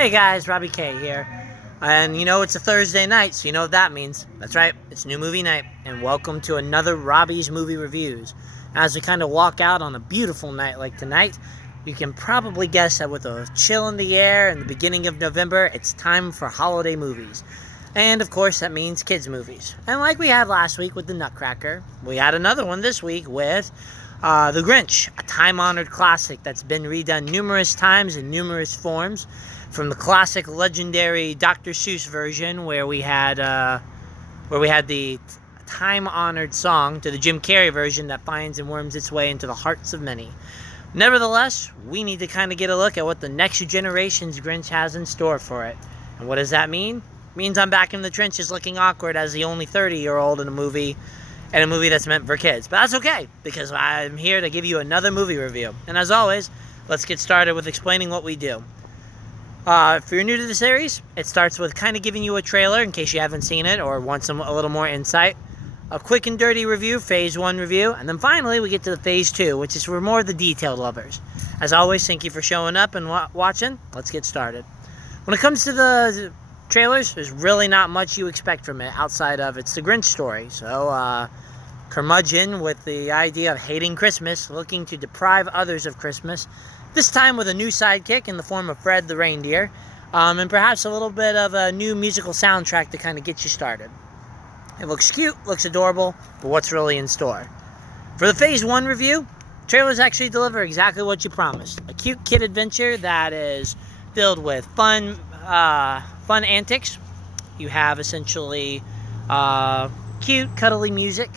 Hey guys, Robbie K here. And you know, it's a Thursday night, so you know what that means. That's right, it's new movie night. And welcome to another Robbie's Movie Reviews. As we kind of walk out on a beautiful night like tonight, you can probably guess that with a chill in the air and the beginning of November, it's time for holiday movies. And of course, that means kids' movies. And like we had last week with The Nutcracker, we had another one this week with The Grinch, a time-honored classic that's been redone numerous times in numerous forms. From the classic, legendary Dr. Seuss version, where we had the time-honored song, to the Jim Carrey version that finds and worms its way into the hearts of many. Nevertheless, we need to kind of get a look at what the next generation's Grinch has in store for it. And what does that mean? It means I'm back in the trenches looking awkward as the only 30-year-old in a movie that's meant for kids. But that's okay, because I'm here to give you another movie review. And as always, let's get started with explaining what we do. If you're new to the series, it starts with kind of giving you a trailer in case you haven't seen it or want a little more insight. A quick and dirty review, Phase 1 review, and then finally we get to the Phase 2, which is for more of the detailed lovers. As always, thank you for showing up and watching. Let's get started. When it comes to the trailers, there's really not much you expect from it outside of it's the Grinch story. So, curmudgeon with the idea of hating Christmas, looking to deprive others of Christmas, this time with a new sidekick in the form of Fred the reindeer, and perhaps a little bit of a new musical soundtrack to kind of get you started. It looks cute, looks adorable, but what's really in store? For the Phase 1 review, trailers actually deliver exactly what you promised. A cute kid adventure that is filled with fun antics. You have essentially cute, cuddly music,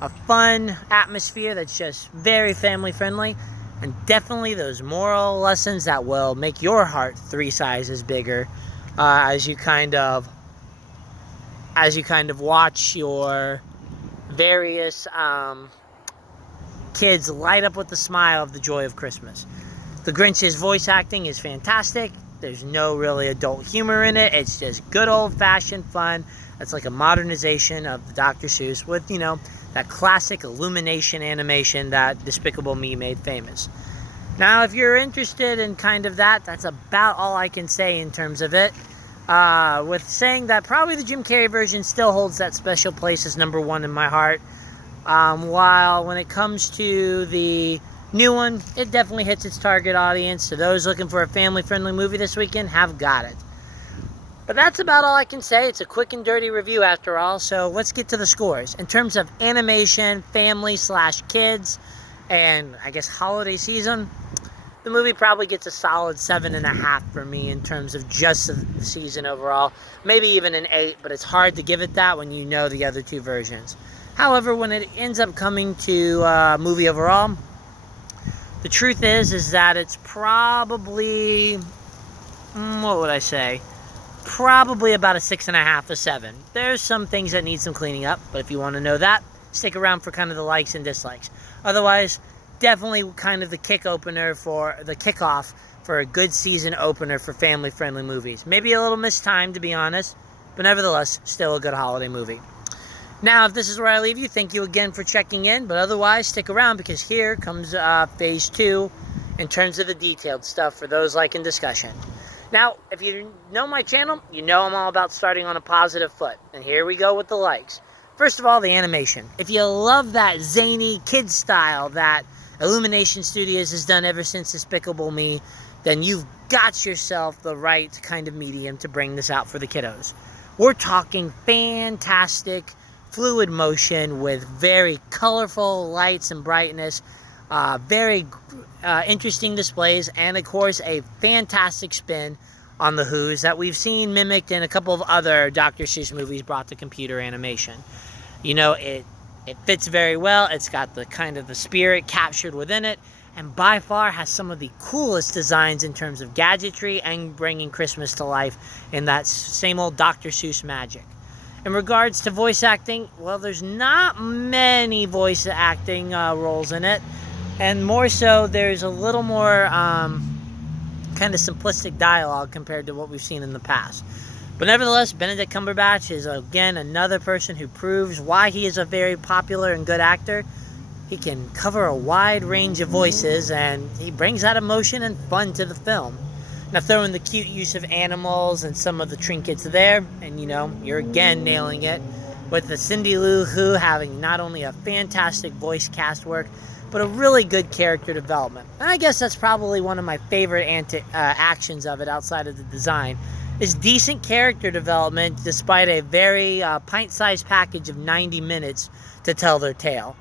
a fun atmosphere that's just very family friendly, and definitely those moral lessons that will make your heart 3 sizes bigger as you kind of watch your various kids light up with the smile of the joy of Christmas. The Grinch's voice acting is fantastic. There's no really adult humor in it. It's just good old-fashioned fun. It's like a modernization of the Dr. Seuss with, you know, that classic illumination animation that Despicable Me made famous. Now, if you're interested in kind of that's about all I can say in terms of it. With saying that probably the Jim Carrey version still holds that special place as number 1 in my heart. While when it comes to the new one, it definitely hits its target audience. So those looking for a family-friendly movie this weekend have got it. But that's about all I can say. It's a quick and dirty review after all, so let's get to the scores. In terms of animation, family/kids, and I guess holiday season, the movie probably gets a solid 7.5 for me in terms of just the season overall. Maybe even an 8, but it's hard to give it that when you know the other 2 versions. However, when it ends up coming to movie overall, the truth is that it's probably, what would I say? Probably about a 6.5 to 7. There's some things that need some cleaning up, but if you want to know that, stick around for kind of the likes and dislikes. Otherwise, definitely kind of the kickoff for a good season opener for family-friendly movies. Maybe a little mistimed, to be honest, but nevertheless, still a good holiday movie. Now, if this is where I leave you, thank you again for checking in, but otherwise, stick around because here comes Phase 2 in terms of the detailed stuff for those liking discussion. Now, if you know my channel, you know I'm all about starting on a positive foot. And here we go with the likes. First of all, the animation. If you love that zany kid style that Illumination Studios has done ever since Despicable Me, then you've got yourself the right kind of medium to bring this out for the kiddos. We're talking fantastic, fluid motion with very colorful lights and brightness, very interesting displays, and of course a fantastic spin on the Who's that we've seen mimicked in a couple of other Dr. Seuss movies brought to computer animation. You know, it fits very well. It's got the kind of the spirit captured within it, and by far has some of the coolest designs in terms of gadgetry and bringing Christmas to life in that same old Dr. Seuss magic. In regards to voice acting, well, there's not many voice acting roles in it. And more so, there's a little more kind of simplistic dialogue compared to what we've seen in the past. But nevertheless, Benedict Cumberbatch is, again, another person who proves why he is a very popular and good actor. He can cover a wide range of voices, and he brings that emotion and fun to the film. Now throw in the cute use of animals and some of the trinkets there, and you're again nailing it with the Cindy Lou Who having not only a fantastic voice cast work, but a really good character development. And I guess that's probably one of my favorite actions of it outside of the design, is decent character development despite a very pint-sized package of 90 minutes to tell their tale.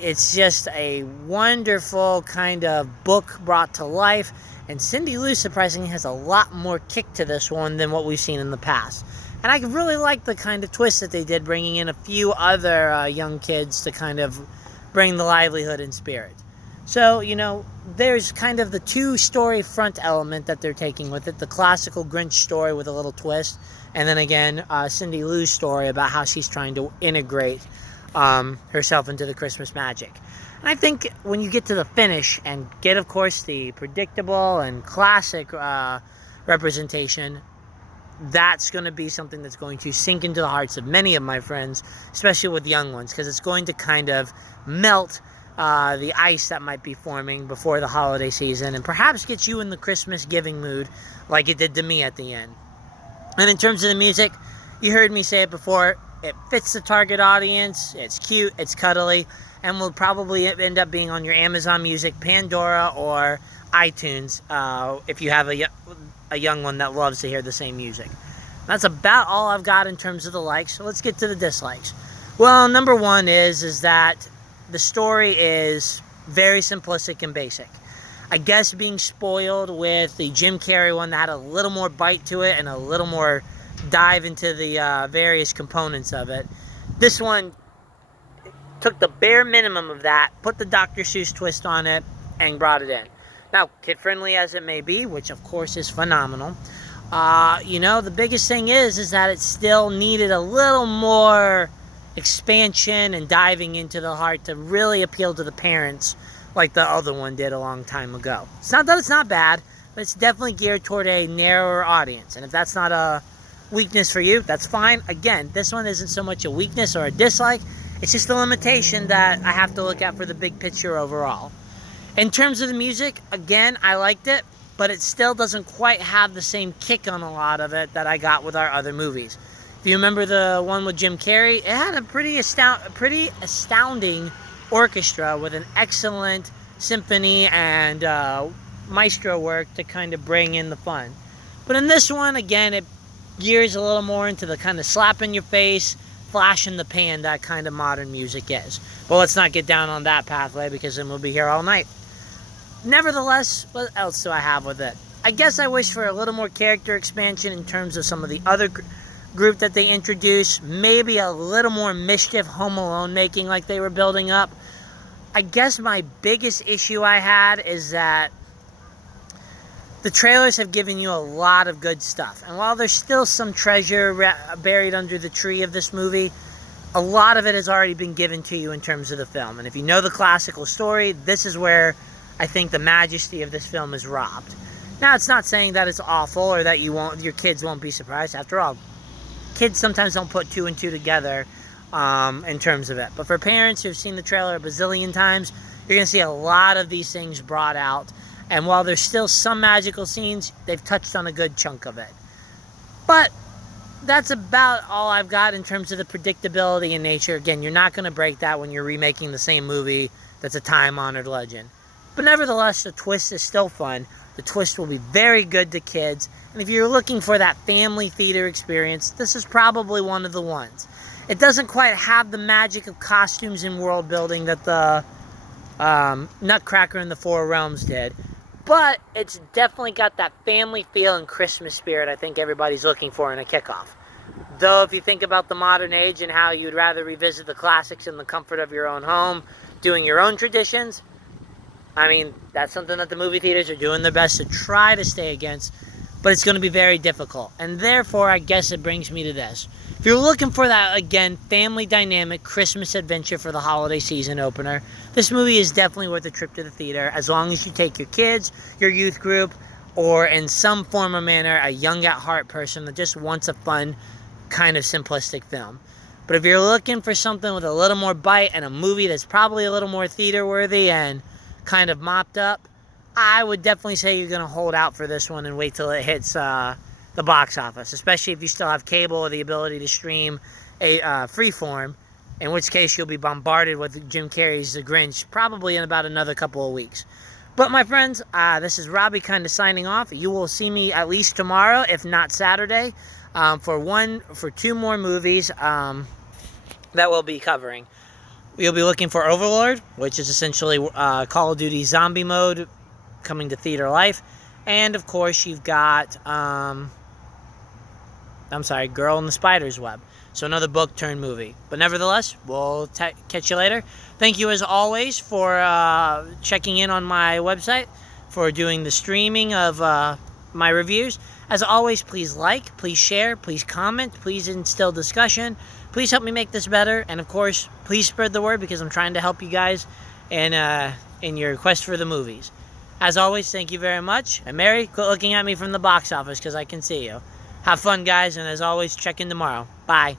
It's just a wonderful kind of book brought to life, and Cindy Lou surprisingly has a lot more kick to this one than what we've seen in the past. And I really like the kind of twist that they did, bringing in a few other young kids to kind of bring the livelihood and spirit. So, there's kind of the two-story front element that they're taking with it, the classical Grinch story with a little twist, and then again, Cindy Lou's story about how she's trying to integrate herself into the Christmas magic. And I think when you get to the finish and get, of course, the predictable and classic representation, that's going to be something that's going to sink into the hearts of many of my friends, especially with young ones, because it's going to kind of melt the ice that might be forming before the holiday season and perhaps get you in the Christmas giving mood like it did to me at the end. And in terms of the music, you heard me say it before, it fits the target audience, it's cute, it's cuddly, and will probably end up being on your Amazon Music, Pandora, or iTunes if you have a young one that loves to hear the same music. That's about all I've got in terms of the likes, so let's get to the dislikes. Well, number one is that the story is very simplistic and basic. I guess being spoiled with the Jim Carrey one that had a little more bite to it and a little more dive into the various components of it. This one took the bare minimum of that, put the Dr. Seuss twist on it, and brought it in. Now, kid-friendly as it may be, which of course is phenomenal, the biggest thing is that it still needed a little more expansion and diving into the heart to really appeal to the parents like the other one did a long time ago. It's not that it's not bad, but it's definitely geared toward a narrower audience. And if that's not a weakness for you, that's fine. Again, this one isn't so much a weakness or a dislike. It's just a limitation that I have to look at for the big picture overall. In terms of the music, again, I liked it, but it still doesn't quite have the same kick on a lot of it that I got with our other movies. If you remember the one with Jim Carrey, it had a pretty astounding orchestra with an excellent symphony and maestro work to kind of bring in the fun. But in this one, again, it gears a little more into the kind of slap in your face, flash in the pan that kind of modern music is. But let's not get down on that pathway because then we'll be here all night. Nevertheless, what else do I have with it? I guess I wish for a little more character expansion in terms of some of the other group that they introduced. Maybe a little more mischief, Home Alone making like they were building up. I guess my biggest issue I had is that the trailers have given you a lot of good stuff. And while there's still some treasure buried under the tree of this movie, a lot of it has already been given to you in terms of the film. And if you know the classical story, this is where I think the majesty of this film is robbed. Now, it's not saying that it's awful or that your kids won't be surprised. After all, kids sometimes don't put two and two together in terms of it. But for parents who've seen the trailer a bazillion times, you're going to see a lot of these things brought out. And while there's still some magical scenes, they've touched on a good chunk of it. But that's about all I've got in terms of the predictability in nature. Again, you're not going to break that when you're remaking the same movie that's a time-honored legend. But nevertheless, the twist is still fun. The twist will be very good to kids. And if you're looking for that family theater experience, this is probably one of the ones. It doesn't quite have the magic of costumes and world building that the Nutcracker in the Four Realms did. But it's definitely got that family feel and Christmas spirit I think everybody's looking for in a kickoff. Though if you think about the modern age and how you'd rather revisit the classics in the comfort of your own home, doing your own traditions, I mean, that's something that the movie theaters are doing their best to try to stay against, but it's going to be very difficult. And therefore, I guess it brings me to this. If you're looking for that, again, family dynamic Christmas adventure for the holiday season opener, this movie is definitely worth a trip to the theater, as long as you take your kids, your youth group, or in some form or manner, a young at heart person that just wants a fun, kind of simplistic film. But if you're looking for something with a little more bite and a movie that's probably a little more theater worthy and kind of mopped up, I would definitely say you're going to hold out for this one and wait till it hits the box office, especially if you still have cable or the ability to stream a freeform, in which case you'll be bombarded with Jim Carrey's The Grinch probably in about another couple of weeks. But my friends, this is Robbie kind of signing off. You will see me at least tomorrow, if not Saturday, for two more movies that we'll be covering. We'll be looking for Overlord, which is essentially Call of Duty zombie mode coming to theater life. And of course, you've got, Girl in the Spider's Web. So another book turned movie. But nevertheless, we'll catch you later. Thank you as always for checking in on my website, for doing the streaming of my reviews. As always, please like, please share, please comment, please instill discussion. Please help me make this better. And of course, please spread the word because I'm trying to help you guys in your quest for the movies. As always, thank you very much. And Mary, quit looking at me from the box office because I can see you. Have fun, guys, and as always, check in tomorrow. Bye.